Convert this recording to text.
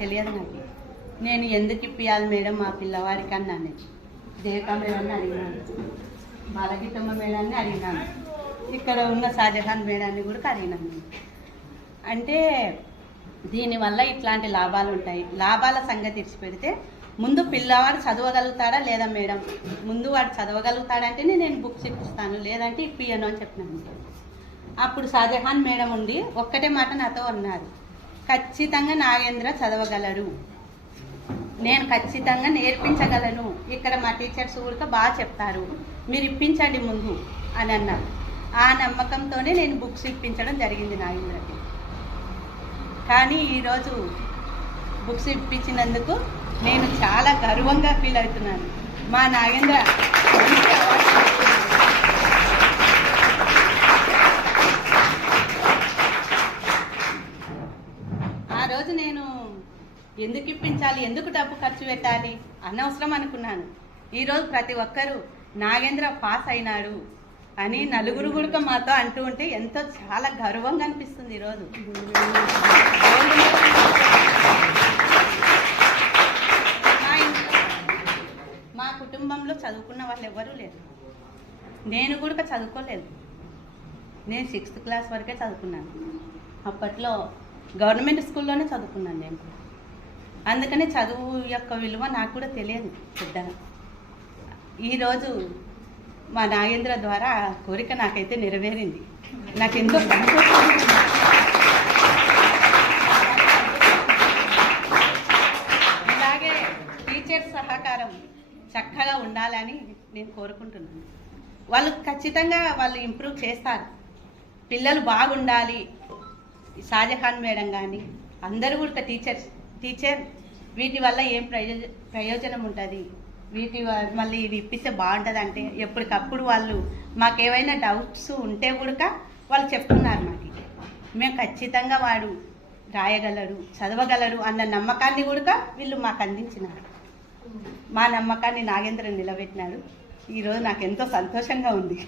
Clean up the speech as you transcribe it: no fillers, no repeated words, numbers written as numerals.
తెలియదు నాకు. నేను ఎందుకు ఇప్పియాలి మేడం మా పిల్లవాడికి అన్నాను. దేవికా మేడాన్ని అడిగినాను, బాలగీతమ్మ మేడాన్ని అడిగినాను, ఇక్కడ ఉన్న షాజహాన్ మేడాన్ని కూడా అడిగినాను. అంటే దీనివల్ల ఇట్లాంటి లాభాలు ఉంటాయి. లాభాల సంగతి ఇచ్చిపెడితే ముందు పిల్లవాడు చదవగలుగుతాడా లేదా మేడం, ముందు వాడు చదవగలుగుతాడంటేనే నేను బుక్స్ ఇప్పిస్తాను, లేదంటే ఇప్పియను అని చెప్పినాను. అప్పుడు షాజహాన్ మేడం ఉండి ఒక్కటే మాట నాతో అన్నారు, ఖచ్చితంగా నాగేంద్ర చదవగలడు, నేను ఖచ్చితంగా నేర్పించగలను, ఇక్కడ మా టీచర్స్ కూడా బాగా చెప్తారు, మీరు ఇప్పించండి ముందు అని అన్నారు. ఆ నమ్మకంతోనే నేను బుక్స్ ఇప్పించడం జరిగింది నాగేంద్రకి. కానీ ఈరోజు బుక్స్ ఇప్పించినందుకు నేను చాలా గర్వంగా ఫీల్ అవుతున్నాను. మా నాగేంద్ర ఆ రోజు నేను ఎందుకు ఇప్పించాలి, ఎందుకు డబ్బు ఖర్చు పెట్టాలి, అనవసరం అనుకున్నాను. ఈరోజు ప్రతి ఒక్కరూ నాగేంద్ర పాస్ అయినాడు అని నలుగురు కూడా మాతో అంటూ ఉంటే ఎంతో చాలా గర్వంగా అనిపిస్తుంది. ఈరోజు మా కుటుంబంలో చదువుకున్న వాళ్ళు ఎవరూ లేరు, నేను కూడా చదువుకోలేదు. నేను 6th క్లాస్ వరకే చదువుకున్నాను. అప్పట్లో గవర్నమెంట్ స్కూల్లోనే చదువుకున్నాను నేను. అందుకని చదువు యొక్క విలువ నాకు కూడా తెలియదు పెద్దగా. ఈరోజు మా నాగేంద్ర ద్వారా కోరిక నాకైతే నెరవేరింది. నాకు ఎంతో సంతోషం. ఇలాగే టీచర్స్ సహకారం చక్కగా ఉండాలని నేను కోరుకుంటున్నాను. వాళ్ళు ఖచ్చితంగా వాళ్ళు ఇంప్రూవ్ చేస్తారు, పిల్లలు బాగుండాలి. షాజహాన్ మేడం కానీ అందరూ కూడా టీచర్ వీటి వల్ల ఏం ప్రయోజనం ఉంటుంది, మళ్ళీ ఇవి ఇప్పిస్తే బాగుంటుంది అంటే ఎప్పటికప్పుడు వాళ్ళు మాకేమైనా డౌట్స్ ఉంటే కూడా వాళ్ళు చెప్తున్నారు మాకు. మేము ఖచ్చితంగా వాడు రాయగలడు, చదవగలడు అన్న నమ్మకాన్ని కూడా వీళ్ళు మాకు అందించినారు. మా నమ్మకాన్ని నాగేంద్ర నిలబెట్టినాడు. ఈరోజు నాకు ఎంతో సంతోషంగా ఉంది.